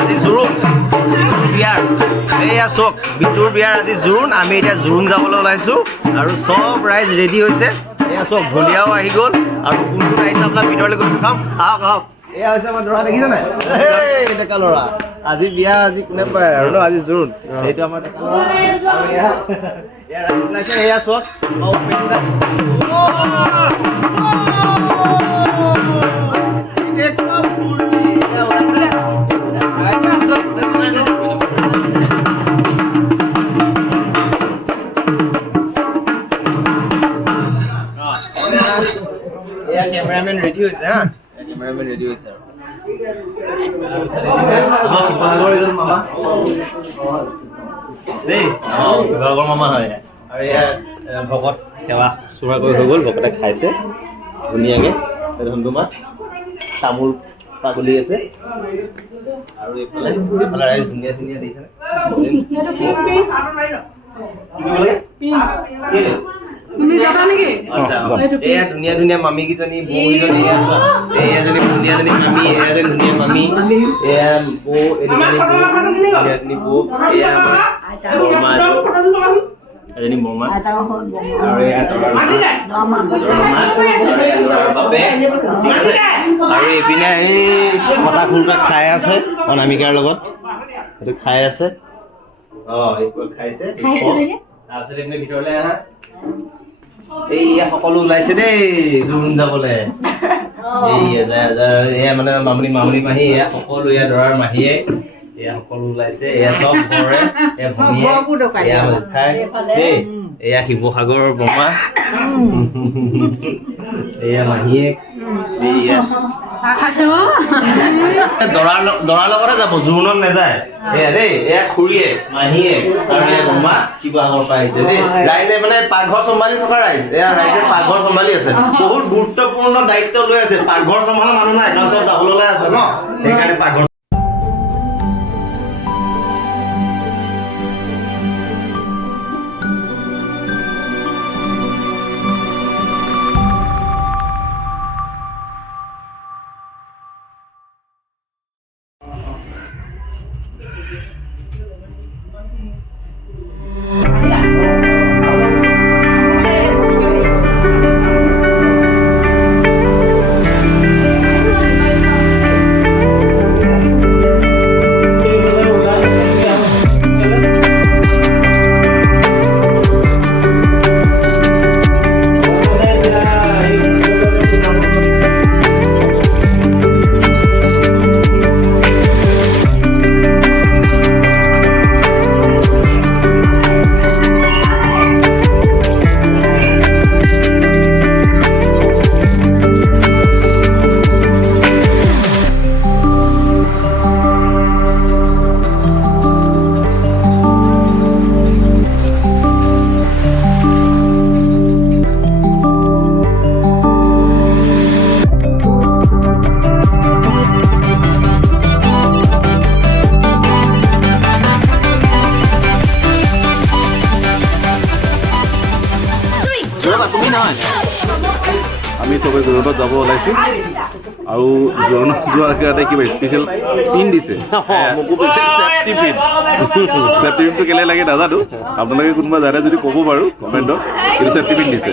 আজি জোৰোণ বিয়াৰ এয়া চক বিটুৰ বিয়াৰ আজি জোৰোণ আমি এতিয়া জোৰোণ যাবলৈ ওলাইছোঁ আৰু চব ৰাইজ ৰেডি হৈছে এয়া চক ঢুলীয়াও আহি গ'ল আৰু কোন কোন আহিছে আপোনাক ভিতৰলৈ গৈ দেখাম আহক আহক এয়া হৈছে আমাৰ ল'ৰা দেখিছে নাই ডেকা ল'ৰা আজি বিয়া আজি কোনে পায় আৰু ন আজি জোৰোণ এইটো আমাৰ ডেকা ল'ৰা ওলাইছে এয়া চক cameraman ready hoise ha cameraman ready hoise ama kibagor idol mama dei kibagor mama hoy aru ya bhogot sewa sura koi hoi gol bhokota khaise dhuniyage dhunduma tamul pagoli ase aru ephale rai dunia dunia deise তুমি যাবা নেকি আচ্ছা এয়া দুনিয়া দুনিয়া মামি কিজনী বৌ কিজনী আছে এয়া জনী দুনিয়া জনী মামি এয়া জনী দুনিয়া মামি এয়া বৌ এজনী বৌ এয়া বৰমা এজনী বৰমা আৰু এয়া বাপে আৰু এইপিনে এই কটা খুলকা খাই আছে অনামিকাৰ লগত সেইটো খাই আছে এইবোৰ খাইছে তাৰপিছত এইপিনে ভিতৰলৈ আহা এইয়া সকলো ওলাইছে দেই জোৰোণ যাবলে এয়া মানে মামনি মামনি মাহী এয়া সকলো এয়া দৰাৰ মাহীয়ে এয়া সকলো ওলাইছে এয়া চব ঘৰে এয়া ভনীয়ে এয়া জেঠাই দেই এয়া শিৱসাগৰৰ বমা এয়া মাহীয়েক এয়া দৰাৰ লগতে যাব জোৰোণত নাযায় এয়া দেই এয়া খুৰীয়ে মাহীয়ে আৰু এয়া বমা শিৱসাগৰৰ পৰা আহিছে দেই ৰাইজে মানে পাকঘৰ চম্ভালি থকা ৰাইজ এয়া ৰাইজে পাকঘৰ চম্ভালি আছে বহুত গুৰুত্বপূৰ্ণ দায়িত্ব লৈ আছে পাকঘৰ চম্ভালা মানুহ নাই কাৰণ চব যাবলৈ আছে ন সেইকাৰণে পাকঘৰ আমি চবে জোৰোণত যাব ওলাইছোঁ আৰু জোৰোণত যোৱাৰ কাৰণে কিবা স্পেচিয়েল পিন দিছে চেফটি পিন চেফটি পিনটো কেলে লাগে নাজানো আপোনালোকে কোনোবা জানে যদি ক'ব বাৰু কমেণ্টত কিন্তু চেফটি পিন দিছে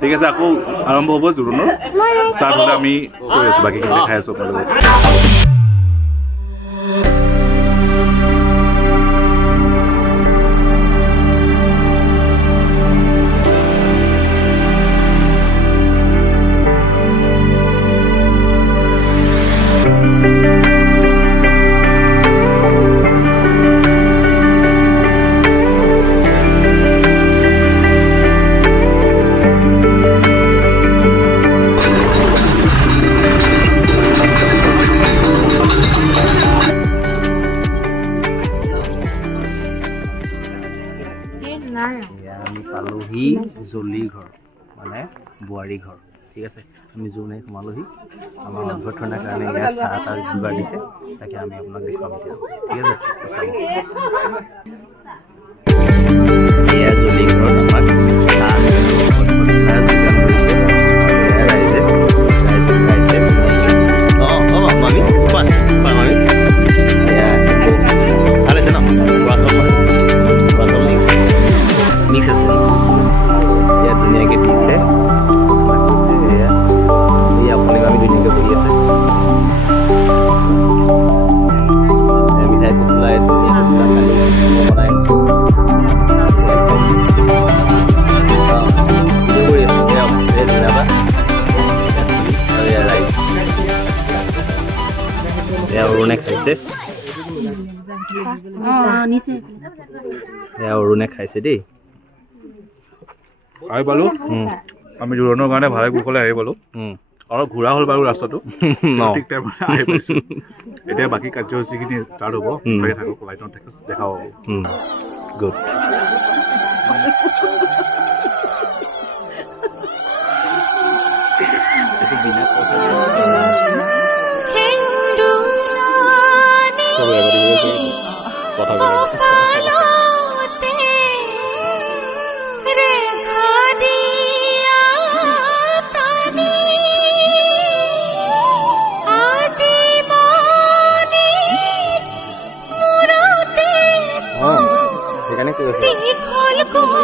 ঠিক আছে আকৌ আৰম্ভ হ'ব জোৰোণৰ ষ্টাৰ্ট হ'লে আমি কৈ আছোঁ বাকীখিনি দেখাই আছোঁ আপোনালোকক আমি পালোহি জলিৰ ঘৰ মানে বোৱাৰী ঘৰ ঠিক আছে আমি জোৰোণে সোমালোহি আমাৰ অভ্যৰ্থনাৰ কাৰণে ইয়াত চাহ তাহ যোগাৰ দিছে তাকে আমি আপোনাক দেখুৱাম এতিয়া ঠিক আছে চাব এয়া জলিৰ ঘৰত আমাক চাহ যোগাৰ কৰিছে ৰাইজে খাইছে এয়া অৰুণে খাইছে এয়া অৰুণে খাইছে দেই আহি পালোঁ আমি জোৰোণৰ কাৰণে ভালে কুশলে আহি পালোঁ অলপ ঘূৰা হ'ল বাৰু ৰাস্তাটো ঠিক টাইমত আহি পাইছোঁ এতিয়া বাকী কাৰ্যসূচীখিনি ষ্টাৰ্ট হ'ব থাকক লাইটত দেখা হ'ব গুড কথা সেইকাৰণে কৈ আছে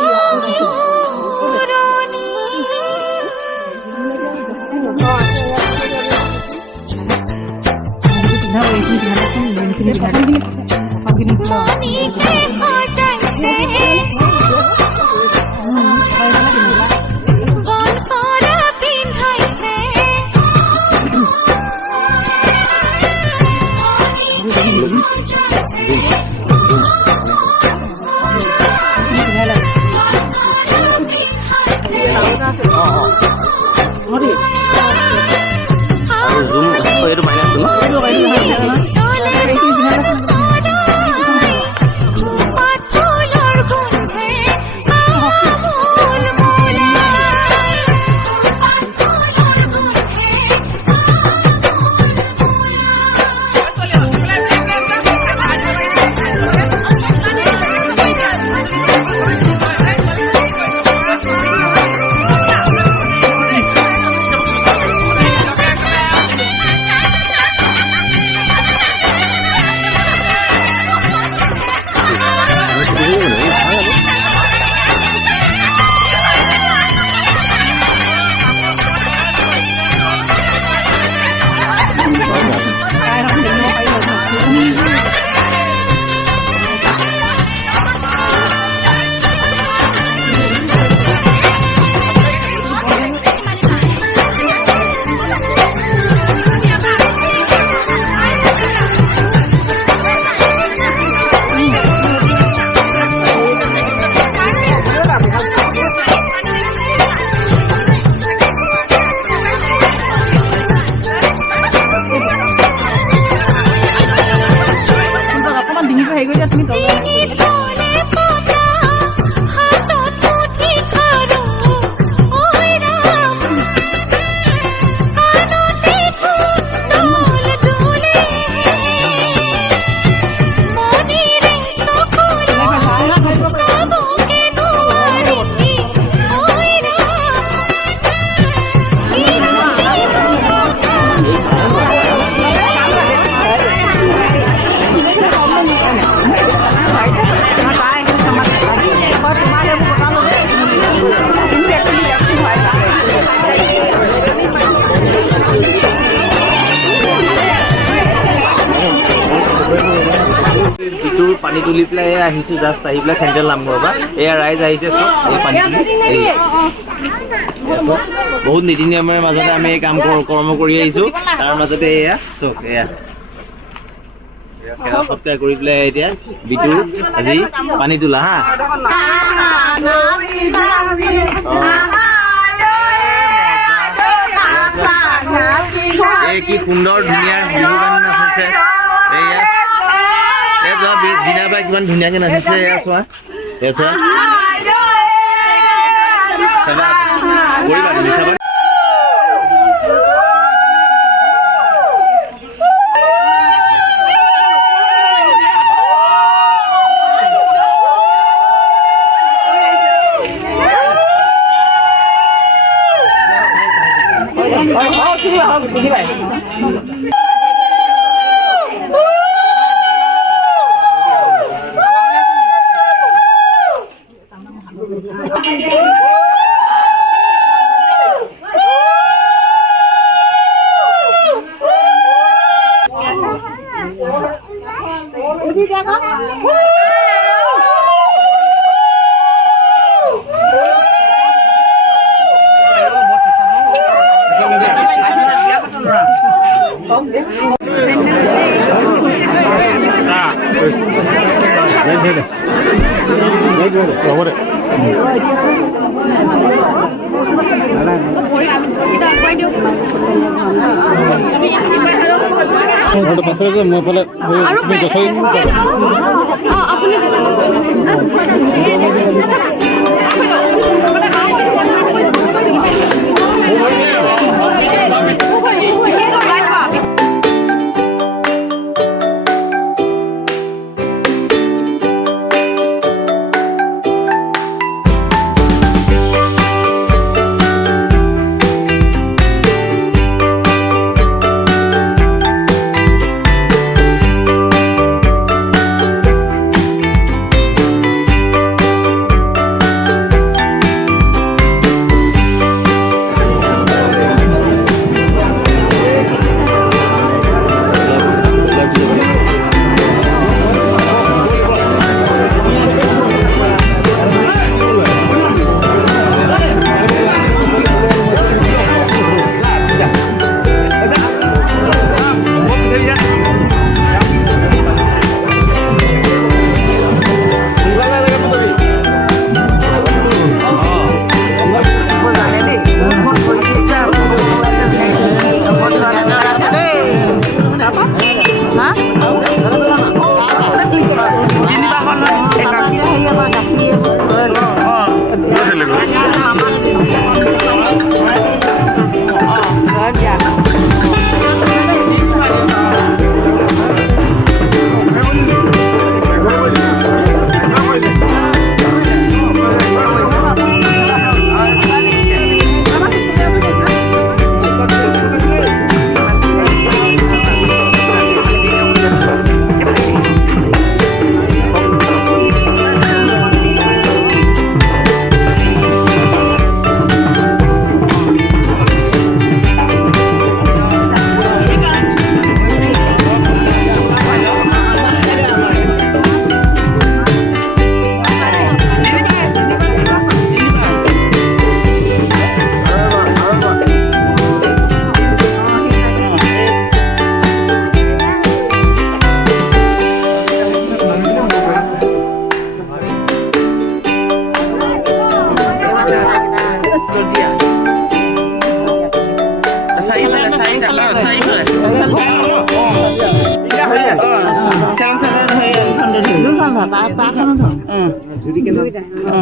আৰু জুম এইটো মাইনাছ যিটোৰ পানী তুলি পেলাই আহিছোঁ জাষ্ট আহি পেলাই চেণ্ট্ৰেল নামঘৰৰ পৰা এয়া ৰাইজ আহিছে চব এই পানী তুলি বহুত নীতি নিয়মেৰে মাজতে আমি এই কাম কৰ্ম কৰি আহিছোঁ তাৰ মাজতে এয়া চব এয়া সেৱা সৎকাৰ কৰি পেলাই এতিয়া বিটুৰ আজি পানী তোলা হা এই কি সুন্দৰ ধুনীয়া বিহু গান নাচিছে এয়া জিনাবাই কিমান ধুনীয়াকে নাচিছে এয়া চোৱা এয়া চোৱা চাবা কৰিবা তুমি চাবা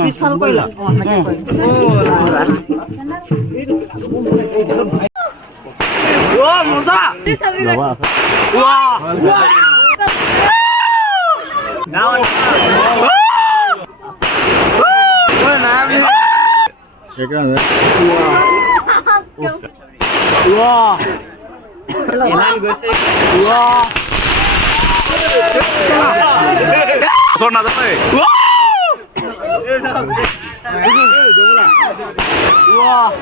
পিছফাল কৰিলা ওচৰত নাযায় Wow.